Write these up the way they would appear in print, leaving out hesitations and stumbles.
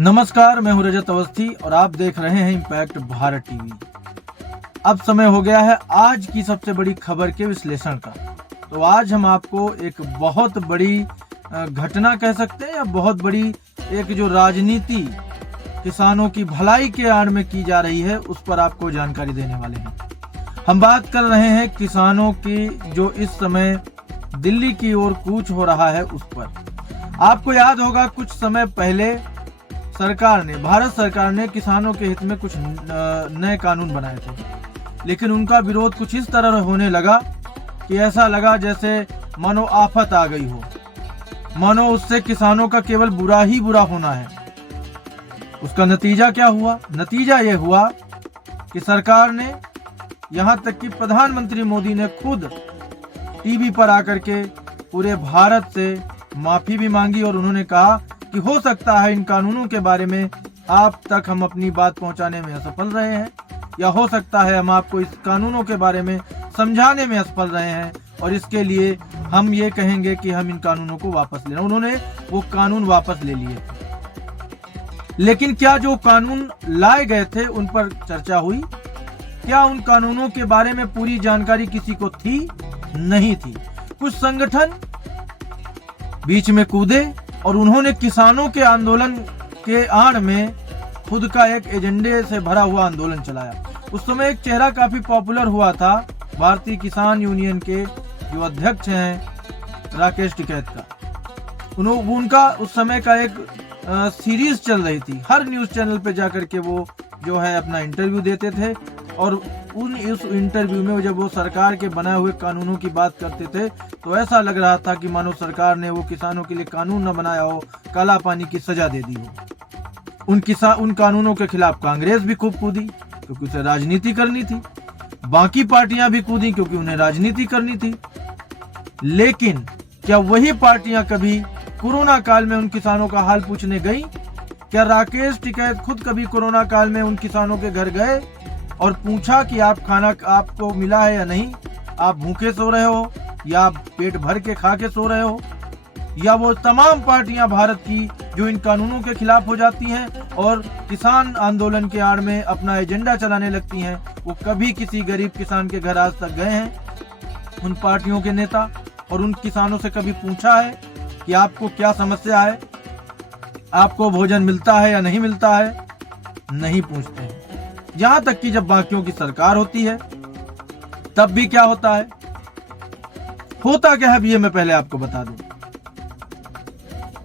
नमस्कार, मैं हूं रजत अवस्थी और आप देख रहे हैं इम्पैक्ट भारत टीवी। अब समय हो गया है आज की सबसे बड़ी खबर के विश्लेषण का। तो आज हम आपको एक बहुत बड़ी घटना कह सकते हैं या बहुत बड़ी एक जो राजनीति किसानों की भलाई के आड़ में की जा रही है उस पर आपको जानकारी देने वाले हैं। हम बात कर रहे हैं किसानों की जो इस समय दिल्ली की ओर कूच हो रहा है उस पर। आपको याद होगा कुछ समय पहले भारत सरकार ने किसानों के हित में कुछ नए कानून बनाए थे, लेकिन उनका विरोध कुछ इस तरह होने लगा कि ऐसा लगा जैसे मानो आफत आ गई हो, मानो उससे किसानों का केवल बुरा ही बुरा होना है। उसका नतीजा क्या हुआ? नतीजा यह हुआ कि सरकार ने, यहां तक कि प्रधानमंत्री मोदी ने खुद टीवी पर आकर के पूरे भारत से माफी भी मांगी और उन्होंने कहा कि हो सकता है इन कानूनों के बारे में आप तक हम अपनी बात पहुंचाने में असफल रहे हैं, या हो सकता है हम आपको इस कानूनों के बारे में समझाने में असफल रहे हैं और इसके लिए हम ये कहेंगे कि हम इन कानूनों को वापस ले लें। उन्होंने वो कानून वापस ले लिए। लेकिन क्या जो कानून लाए गए थे उन पर चर्चा हुई? क्या उन कानूनों के बारे में पूरी जानकारी किसी को थी? नहीं थी। कुछ संगठन बीच में कूदे और उन्होंने किसानों के आंदोलन के आड़ में खुद का एक एजेंडे से भरा हुआ आंदोलन चलाया। उस समय एक चेहरा काफी पॉपुलर हुआ था, भारतीय किसान यूनियन के जो अध्यक्ष हैं राकेश टिकैत का। उनका उस समय का एक सीरीज चल रही थी, हर न्यूज चैनल पे जाकर के वो जो है अपना इंटरव्यू देते थे और उस इंटरव्यू में जब वो सरकार के बनाए हुए कानूनों की बात करते थे तो ऐसा लग रहा था कि मानो सरकार ने वो किसानों के लिए कानून न बनाया हो, काला पानी की सजा दे दी हो। उन कानूनों के खिलाफ कांग्रेस भी खूब कूदी क्योंकि उसे राजनीति करनी थी, बाकी पार्टियां भी कूदी क्योंकि उन्हें राजनीति करनी थी। लेकिन क्या वही पार्टियां कभी कोरोना काल में उन किसानों का हाल पूछने गई? क्या राकेश टिकैत खुद कभी कोरोना काल में उन किसानों के घर गए और पूछा कि आप खाना आपको मिला है या नहीं, आप भूखे सो रहे हो या आप पेट भर के खा के सो रहे हो? या वो तमाम पार्टियां भारत की जो इन कानूनों के खिलाफ हो जाती हैं और किसान आंदोलन के आड़ में अपना एजेंडा चलाने लगती हैं, वो कभी किसी गरीब किसान के घर आज तक गए हैं उन पार्टियों के नेता और उन किसानों से कभी पूछा है कि आपको क्या समस्या है, आपको भोजन मिलता है या नहीं मिलता है? नहीं पूछते हैं। यहां तक कि जब बाकियों की सरकार होती है तब भी क्या होता है? होता क्या है ये मैं पहले आपको बता दूं।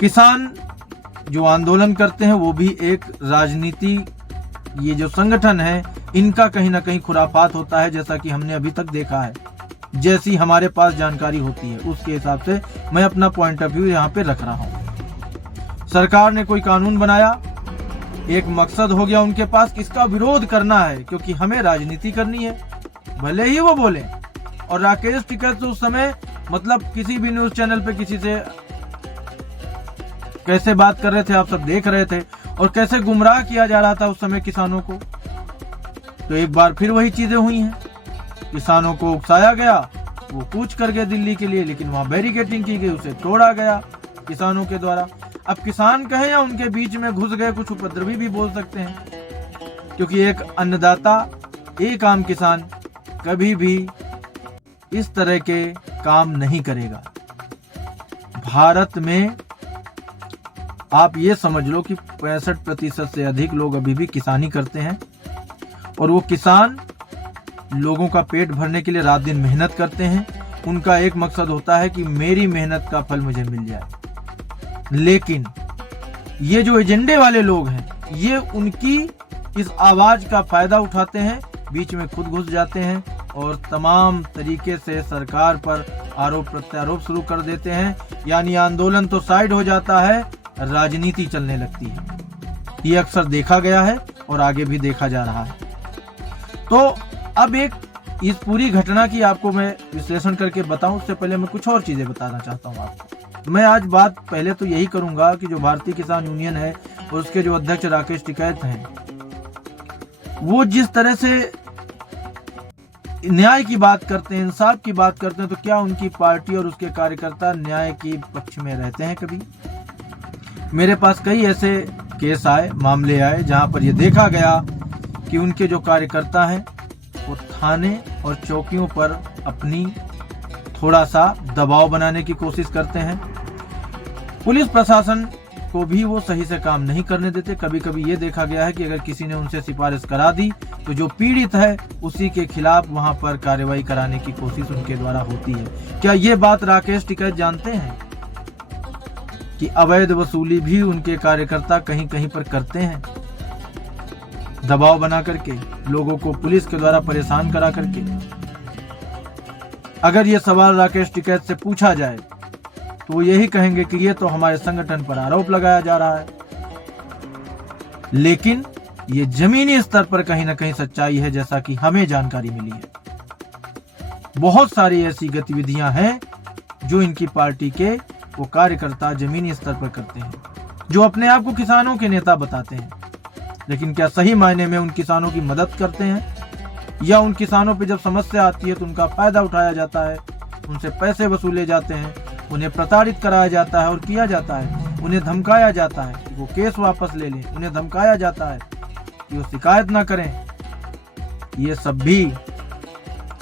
किसान जो आंदोलन करते हैं वो भी एक राजनीति, ये जो संगठन है इनका कहीं ना कहीं खुराफात होता है, जैसा कि हमने अभी तक देखा है। जैसी हमारे पास जानकारी होती है उसके हिसाब से मैं अपना पॉइंट ऑफ व्यू यहाँ पे रख रहा हूँ। सरकार ने कोई कानून बनाया, एक मकसद हो गया उनके पास, इसका विरोध करना है क्योंकि हमें राजनीति करनी है, भले ही वो बोले। और राकेश टिकैत तो उस समय मतलब किसी भी न्यूज चैनल पे किसी से कैसे बात कर रहे थे आप सब देख रहे थे और कैसे गुमराह किया जा रहा था उस समय किसानों को। तो एक बार फिर वही चीजें हुई हैं, किसानों को उकसाया गया, वो कूच कर गए दिल्ली के लिए, लेकिन वहां बैरिकेडिंग की गई, उसे तोड़ा गया किसानों के द्वारा। अब किसान कहे या उनके बीच में घुस गए कुछ उपद्रवी भी बोल सकते हैं, क्योंकि एक अन्नदाता, एक आम किसान कभी भी इस तरह के काम नहीं करेगा। भारत में आप ये समझ लो कि 65% से अधिक लोग अभी भी किसानी करते हैं और वो किसान लोगों का पेट भरने के लिए रात दिन मेहनत करते हैं। उनका एक मकसद होता है कि मेरी मेहनत का फल मुझे मिल जाए। लेकिन ये जो एजेंडे वाले लोग हैं ये उनकी इस आवाज का फायदा उठाते हैं, बीच में खुद घुस जाते हैं और तमाम तरीके से सरकार पर आरोप प्रत्यारोप शुरू कर देते हैं। यानी आंदोलन तो साइड हो जाता है, राजनीति चलने लगती है। ये अक्सर देखा गया है और आगे भी देखा जा रहा है। तो अब एक इस पूरी घटना की आपको मैं विश्लेषण करके बताऊं, उससे पहले मैं कुछ और चीजें बताना चाहता हूं आपको। मैं आज बात पहले तो यही करूंगा कि जो भारतीय किसान यूनियन है और उसके जो अध्यक्ष राकेश टिकैत हैं, वो जिस तरह से न्याय की बात करते हैं, इंसाफ की बात करते हैं, तो क्या उनकी पार्टी और उसके कार्यकर्ता न्याय के पक्ष में रहते हैं? कभी मेरे पास कई ऐसे केस आए, मामले आए, जहां पर यह देखा गया कि उनके जो कार्यकर्ता हैं वो थाने और चौकियों पर अपनी थोड़ा सा दबाव बनाने की कोशिश करते हैं। पुलिस प्रशासन को भी वो सही से काम नहीं करने देते। कभी कभी ये देखा गया है कि अगर किसी ने उनसे सिफारिश करा दी तो जो पीड़ित है उसी के खिलाफ वहां पर कार्रवाई कराने की कोशिश उनके द्वारा होती है। क्या ये बात राकेश टिकैत जानते हैं कि अवैध वसूली भी उनके कार्यकर्ता कहीं कहीं पर करते हैं, दबाव बना करके, लोगों को पुलिस के द्वारा परेशान करा करके? अगर ये सवाल राकेश टिकैत से पूछा जाए तो वो यही कहेंगे कि ये तो हमारे संगठन पर आरोप लगाया जा रहा है। लेकिन ये जमीनी स्तर पर कहीं ना कहीं सच्चाई है, जैसा कि हमें जानकारी मिली है। बहुत सारी ऐसी गतिविधियां हैं जो इनकी पार्टी के वो कार्यकर्ता जमीनी स्तर पर करते हैं, जो अपने आप को किसानों के नेता बताते हैं, लेकिन क्या सही मायने में उन किसानों की मदद करते हैं? या उन किसानों पे जब समस्या आती है तो उनका फायदा उठाया जाता है, उनसे पैसे वसूले जाते हैं, उन्हें प्रताड़ित कराया जाता है और किया जाता है, उन्हें धमकाया जाता है कि वो केस वापस ले लें, उन्हें धमकाया जाता है कि वो शिकायत ना करें। ये सब भी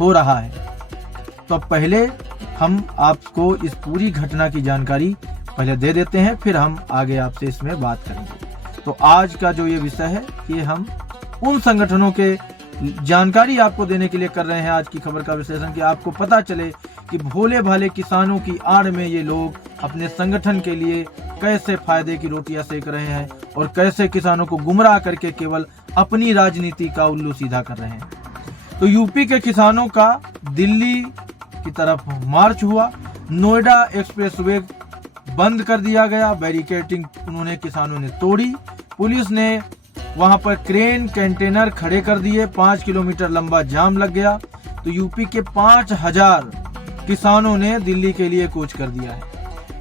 हो रहा है। तो अब पहले हम आपको इस पूरी घटना की जानकारी पहले दे देते हैं, फिर हम आगे आपसे इसमें बात करेंगे। तो आज का जो ये विषय है कि हम उन संगठनों के जानकारी आपको देने के लिए कर रहे हैं आज की खबर का विश्लेषण, कि आपको पता चले कि भोले भाले किसानों की आड़ में ये लोग अपने संगठन के लिए कैसे फायदे की रोटियां सेक रहे हैं और कैसे किसानों को गुमराह करके केवल अपनी राजनीति का उल्लू सीधा कर रहे हैं। तो यूपी के किसानों का दिल्ली की तरफ मार्च हुआ, नोएडा एक्सप्रेसवे बंद कर दिया गया, बैरिकेडिंग उन्होंने किसानों ने तोड़ी, पुलिस ने वहां पर क्रेन कंटेनर खड़े कर दिए, 5 किलोमीटर लंबा जाम लग गया। तो यूपी के 5000 किसानों ने दिल्ली के लिए कूच कर दिया है।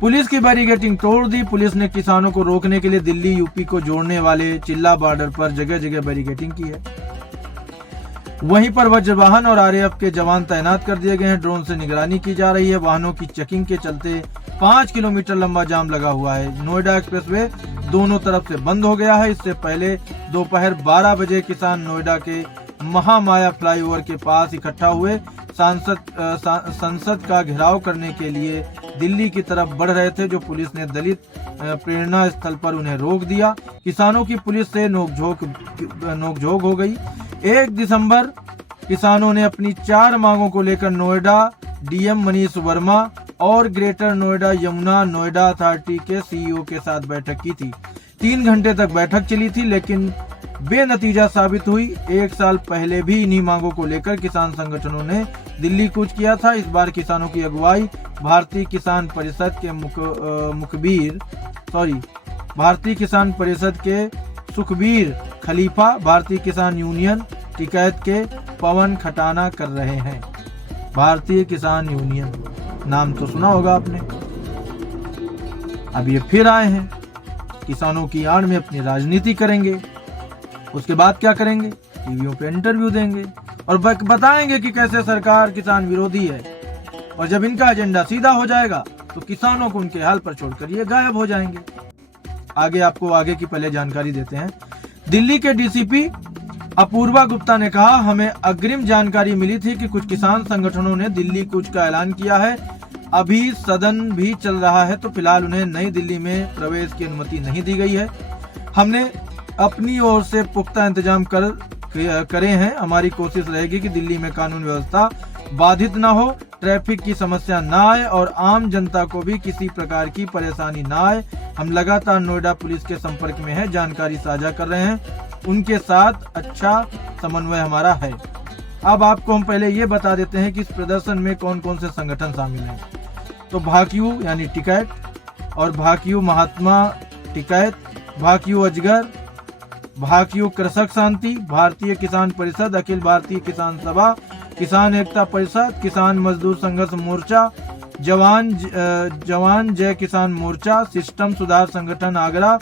पुलिस की बैरिकेडिंग तोड़ दी। पुलिस ने किसानों को रोकने के लिए दिल्ली यूपी को जोड़ने वाले चिल्ला बॉर्डर पर जगह जगह बैरिकेडिंग की है। वहीं पर वज्रवाहन और आरएएफ के जवान तैनात कर दिए गए हैं, ड्रोन से निगरानी की जा रही है। वाहनों की चेकिंग के चलते 5 किलोमीटर लंबा जाम लगा हुआ है। नोएडा एक्सप्रेसवे दोनों तरफ से बंद हो गया है। इससे पहले दोपहर 12 बजे किसान नोएडा के महामाया फ्लाईओवर के पास इकट्ठा हुए। संसद का घेराव करने के लिए दिल्ली की तरफ बढ़ रहे थे, जो पुलिस ने दलित प्रेरणा स्थल पर उन्हें रोक दिया। किसानों की पुलिस से नोकझोंक हो गई। 1 दिसंबर किसानों ने अपनी 4 मांगों को लेकर नोएडा डीएम मनीष वर्मा और ग्रेटर नोएडा यमुना नोएडा अथॉरिटी के सीईओ के साथ बैठक की थी। 3 घंटे तक बैठक चली थी, लेकिन बेनतीजा साबित हुई। 1 साल पहले भी इन्हीं मांगों को लेकर किसान संगठनों ने दिल्ली कूच किया था। इस बार किसानों की अगुवाई भारतीय किसान परिषद के सुखबीर खलीफा, भारतीय किसान यूनियन टिकैत के पवन खटाना कर रहे हैं। भारतीय किसान यूनियन नाम तो सुना होगा आपने। अब ये फिर आए हैं, किसानों की आड़ में अपनी राजनीति करेंगे। उसके बाद क्या करेंगे? टीवियों पे इंटरव्यू देंगे और बताएंगे कि कैसे सरकार किसान विरोधी है। और जब इनका एजेंडा सीधा हो जाएगा तो किसानों को उनके हाल पर छोड़कर ये गायब हो जाएंगे। आगे आपको आगे की पहले जानकारी देते हैं। दिल्ली के डीसीपी अपूर्वा गुप्ता ने कहा, हमें अग्रिम जानकारी मिली थी कि कुछ किसान संगठनों ने दिल्ली कूच का ऐलान किया है। अभी सदन भी चल रहा है, तो फिलहाल उन्हें नई दिल्ली में प्रवेश की अनुमति नहीं दी गई है। हमने अपनी ओर से पुख्ता इंतजाम करे हैं। हमारी कोशिश रहेगी कि दिल्ली में कानून व्यवस्था बाधित ना हो, ट्रैफिक की समस्या ना आए और आम जनता को भी किसी प्रकार की परेशानी ना आए। हम लगातार नोएडा पुलिस के संपर्क में हैं, जानकारी साझा कर रहे हैं, उनके साथ अच्छा समन्वय हमारा है। अब आपको हम पहले ये बता देते हैं कि इस प्रदर्शन में कौन कौन से संगठन शामिल हैं। तो भाकियू यानी टिकैत और भाकियू महात्मा टिकैत, भाकियू अजगर, भाकियू कृषक शांति, भारतीय किसान परिषद, अखिल भारतीय किसान सभा, किसान एकता परिषद, किसान मजदूर संघर्ष मोर्चा, जवान जय किसान मोर्चा, सिस्टम सुधार संगठन आगरा।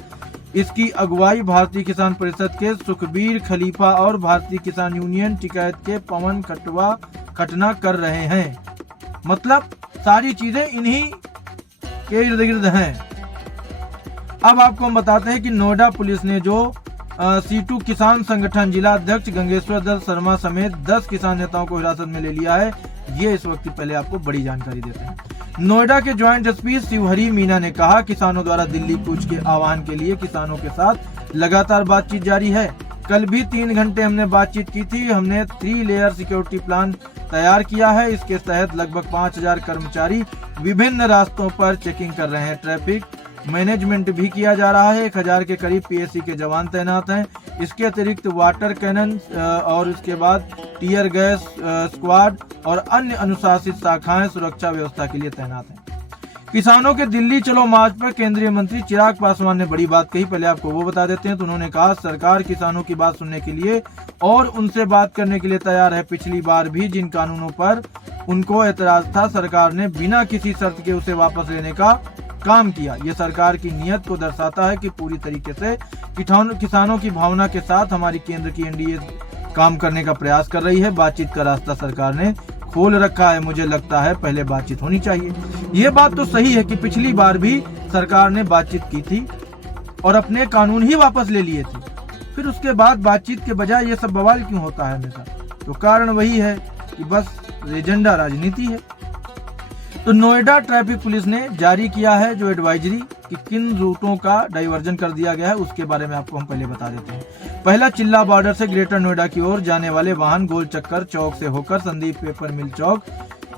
इसकी अगुवाई भारतीय किसान परिषद के सुखबीर खलीफा और भारतीय किसान यूनियन टिकैत के पवन खटना कर रहे हैं। मतलब सारी चीजें इन्हीं के इर्द गिर्द हैं। अब आपको हम बताते हैं कि नोएडा पुलिस ने जो सीटू किसान संगठन जिला अध्यक्ष गंगेश्वर दत्त शर्मा समेत 10 किसान नेताओं को हिरासत में ले लिया है। ये इस वक्त पहले आपको बड़ी जानकारी देते हैं। नोएडा के ज्वाइंट एसपी शिवहरी मीना ने कहा, किसानों द्वारा दिल्ली कूच के आह्वान के लिए किसानों के साथ लगातार बातचीत जारी है। कल भी 3 घंटे हमने बातचीत की थी। हमने 3 लेयर सिक्योरिटी प्लान तैयार किया है। इसके तहत लगभग 5000 कर्मचारी विभिन्न रास्तों पर चेकिंग कर रहे हैं। ट्रैफिक मैनेजमेंट भी किया जा रहा है। 1000 के करीब पीएससी के जवान तैनात हैं। इसके अतिरिक्त वाटर कैनन और उसके बाद टीयर गैस स्क्वाड और अन्य अनुशासित शाखाएं सुरक्षा व्यवस्था के लिए तैनात हैं। किसानों के दिल्ली चलो मार्च पर केंद्रीय मंत्री चिराग पासवान ने बड़ी बात कही। पहले आपको वो बता देते हैं। तो उन्होंने कहा, सरकार किसानों की बात सुनने के लिए और उनसे बात करने के लिए तैयार है। पिछली बार भी जिन कानूनों पर उनको एतराज था, सरकार ने बिना किसी शर्त के उसे वापस लेने का काम किया। ये सरकार की नीयत को दर्शाता है कि पूरी तरीके से किसानों की भावना के साथ हमारी केंद्र की एनडीए काम करने का प्रयास कर रही है। बातचीत का रास्ता सरकार ने खोल रखा है। मुझे लगता है पहले बातचीत होनी चाहिए। ये बात तो सही है कि पिछली बार भी सरकार ने बातचीत की थी और अपने कानून ही वापस ले लिए थे। फिर उसके बाद बातचीत के बजाय ये सब बवाल क्यों होता है हमेशा? तो कारण वही है कि बस एजेंडा राजनीति है। तो नोएडा ट्रैफिक पुलिस ने जारी किया है जो एडवाइजरी कि किन रूटों का डाइवर्जन कर दिया गया है, उसके बारे में आपको हम पहले बता देते हैं। पहला, चिल्ला बॉर्डर से ग्रेटर नोएडा की ओर जाने वाले वाहन गोल चक्कर चौक से होकर संदीप पेपर मिल चौक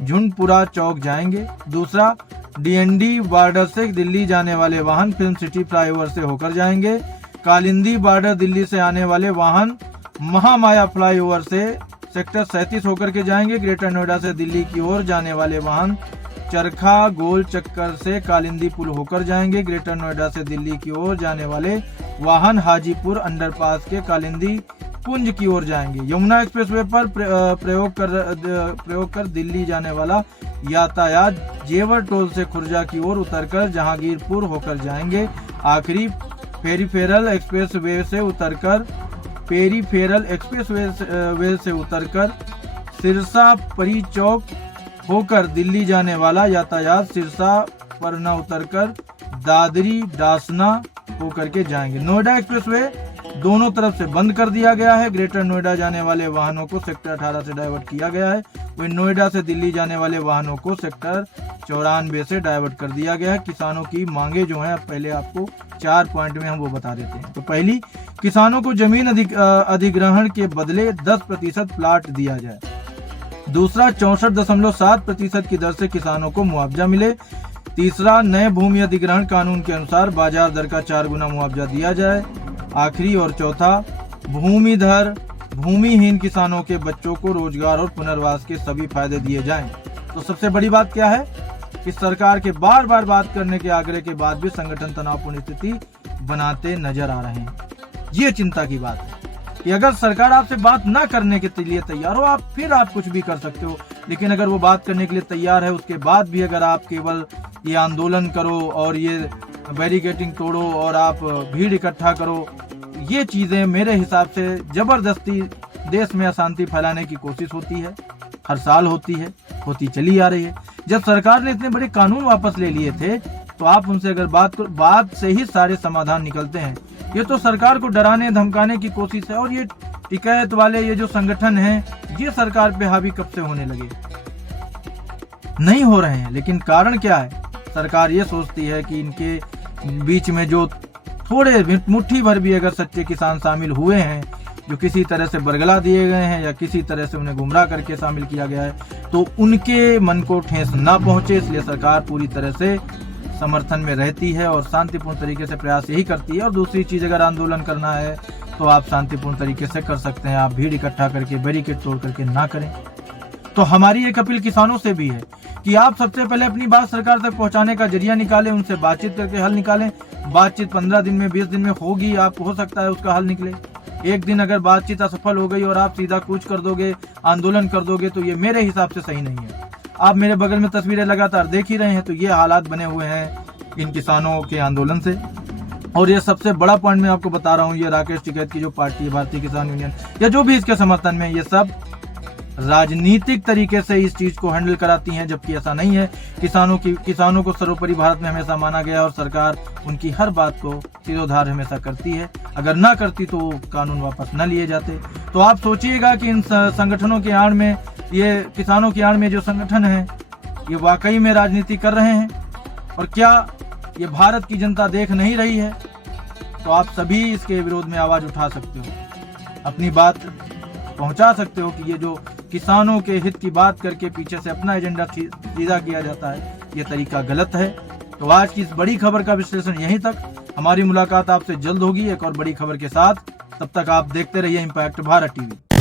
झुंडपुरा चौक जाएंगे। दूसरा, डीएनडी बॉर्डर से दिल्ली जाने वाले वाहन फिल्म सिटी फ्लाईओवर से होकर जाएंगे। कालिंदी बॉर्डर दिल्ली से आने वाले वाहन महामाया फ्लाईओवर से सेक्टर 37 होकर के जाएंगे। ग्रेटर नोएडा से दिल्ली की ओर जाने वाले वाहन चरखा गोल चक्कर से कालिंदी पुल होकर जाएंगे। ग्रेटर नोएडा से दिल्ली की ओर जाने वाले वाहन हाजीपुर अंडरपास के कालिंदी कुंज की ओर जाएंगे। यमुना एक्सप्रेसवे पर प्रयोग कर दिल्ली जाने वाला यातायात जेवर टोल से खुर्जा की ओर उतरकर जहांगीरपुर होकर जाएंगे। आखिरी, पेरीफेरल एक्सप्रेसवे से उतरकर सिरसा परी चौक होकर दिल्ली जाने वाला यातायात सिरसा पर न उतरकर दादरी डासना होकर के जाएंगे। नोएडा एक्सप्रेसवे दोनों तरफ से बंद कर दिया गया है। ग्रेटर नोएडा जाने वाले वाहनों को सेक्टर 18 से डाइवर्ट किया गया है। वहीं नोएडा से दिल्ली जाने वाले वाहनों को सेक्टर 94 से डाइवर्ट कर दिया गया है। किसानों की मांगे जो हैं, पहले आपको 4 पॉइंट में हम वो बता देते हैं। तो पहली, किसानों को जमीन अधिग्रहण के बदले 10% प्लाट दिया जाए। दूसरा, 64.7% की दर से किसानों को मुआवजा मिले। तीसरा, नए भूमि अधिग्रहण कानून के अनुसार बाजार दर का 4 गुना मुआवजा दिया जाए। आखिरी और चौथा, भूमिहीन किसानों के बच्चों को रोजगार और पुनर्वास के सभी फायदे दिए जाएं। तो सबसे बड़ी बात क्या है कि सरकार के बार बार बात करने के आग्रह के बाद भी संगठन तनावपूर्ण स्थिति बनाते नजर आ रहे हैं। ये चिंता की बात है कि अगर सरकार आपसे बात ना करने के लिए तैयार हो, फिर आप कुछ भी कर सकते हो। लेकिन अगर वो बात करने के लिए तैयार है, उसके बाद भी अगर आप केवल ये आंदोलन करो और ये बैरिकेडिंग तोड़ो और आप भीड़ इकट्ठा करो, ये चीजें मेरे हिसाब से जबरदस्ती देश में अशांति फैलाने की कोशिश होती है। हर साल होती चली आ रही है। जब सरकार ने इतने बड़े कानून वापस ले लिए थे, तो आप उनसे अगर बात से ही सारे समाधान निकलते हैं। ये तो सरकार को डराने धमकाने की कोशिश है। और ये टिकैत वाले ये जो संगठन हैं, ये सरकार पे हावी कब से होने लगे? नहीं हो रहे हैं। लेकिन कारण क्या है? सरकार ये सोचती है कि इनके बीच में जो थोड़े मुट्ठी भर भी अगर सच्चे किसान शामिल हुए हैं, जो किसी तरह से बरगला दिए गए हैं या किसी तरह से उन्हें गुमराह करके शामिल किया गया है, तो उनके मन को ठेस ना पहुंचे, इसलिए सरकार पूरी तरह से समर्थन में रहती है और शांतिपूर्ण तरीके से प्रयास यही करती है। और दूसरी चीज, अगर आंदोलन करना है तो आप शांतिपूर्ण तरीके से कर सकते हैं। आप भीड़ इकट्ठा करके बैरिकेड तोड़ करके ना करें। तो हमारी एक अपील किसानों से भी है कि आप सबसे पहले अपनी बात सरकार तक पहुंचाने का जरिया निकालें, उनसे बातचीत करके हल निकालें। बातचीत 15 दिन में 20 दिन में होगी, आपको हो सकता है उसका हल निकले। एक दिन अगर बातचीत असफल हो गई और आप सीधा कूच कर दोगे, आंदोलन कर दोगे, तो ये मेरे हिसाब से सही नहीं है। आप मेरे बगल में तस्वीरें लगातार देख ही रहे हैं, तो ये हालात बने हुए हैं इन किसानों के आंदोलन से। और ये सबसे बड़ा पॉइंट मैं आपको बता रहा हूँ, ये राकेश टिकैत की जो पार्टी है भारतीय किसान यूनियन या जो भी इसके समर्थन में, ये सब राजनीतिक तरीके से इस चीज को हैंडल कराती हैं, जबकि ऐसा नहीं है। किसानों को सर्वोपरि भारत में हमेशा माना गया और सरकार उनकी हर बात को सिरोधार हमेशा करती है। अगर ना करती तो कानून वापस न लिए जाते। तो आप सोचिएगा कि इन संगठनों की आड़ में, ये किसानों की आड़ में जो संगठन है, ये वाकई में राजनीति कर रहे हैं, और क्या ये भारत की जनता देख नहीं रही है? तो आप सभी इसके विरोध में आवाज उठा सकते हो, अपनी बात पहुंचा सकते हो कि ये जो किसानों के हित की बात करके पीछे से अपना एजेंडा सीधा किया जाता है, ये तरीका गलत है। तो आज की इस बड़ी खबर का विश्लेषण यहीं तक। हमारी मुलाकात आपसे जल्द होगी एक और बड़ी खबर के साथ। तब तक आप देखते रहिए इम्पैक्ट भारत टीवी।